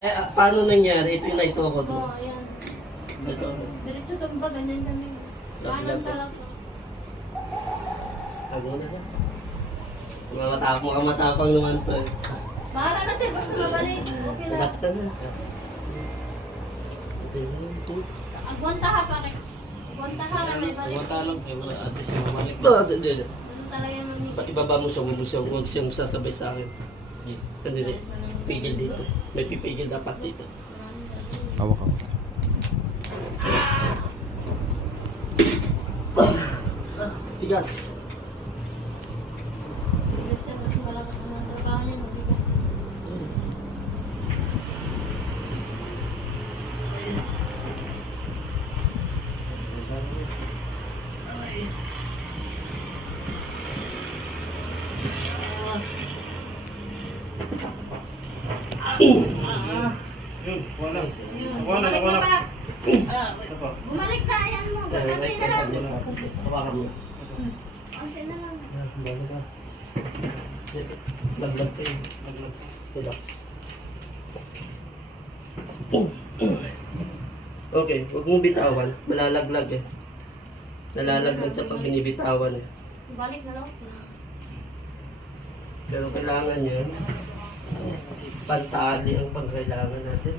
Paano nangyari? Ito yung naitoko mo. Oo, ayan. Ito. Diretso tumba, ganyan kami. Kanan talaga. Ano na lang. Mga matapang naman to eh. Bahala na sir, basta mabalik. Okay na. Relax na na. Ito yung ito. Agwanta ha pa kay. Agwanta ha kay may balik. Tumatalog, eh, wala atis yung mamalik. Ito, ito. Ano talaga yung manigit? Ibaba mo siya, huwag siyang sasabay sa akin. Hindi, pigil dito. May pipigil dapat dito. Hawak ako. Tigas. Bilis siya kasi malakas ang trabaho niya, mabigat. Wala. Bumalik na ba? Bumalik na, ayan mo. Gaganti na lang. Hawakan mo. Onse na lang. Balik ka. Laglag kayo. Relax. Okay, huwag mong bitawan. Malalaglag eh. Nalalaglag sa pag binibitawan eh. Balik na lang. Pero kailangan yan. Pantali ang pangkailangan natin.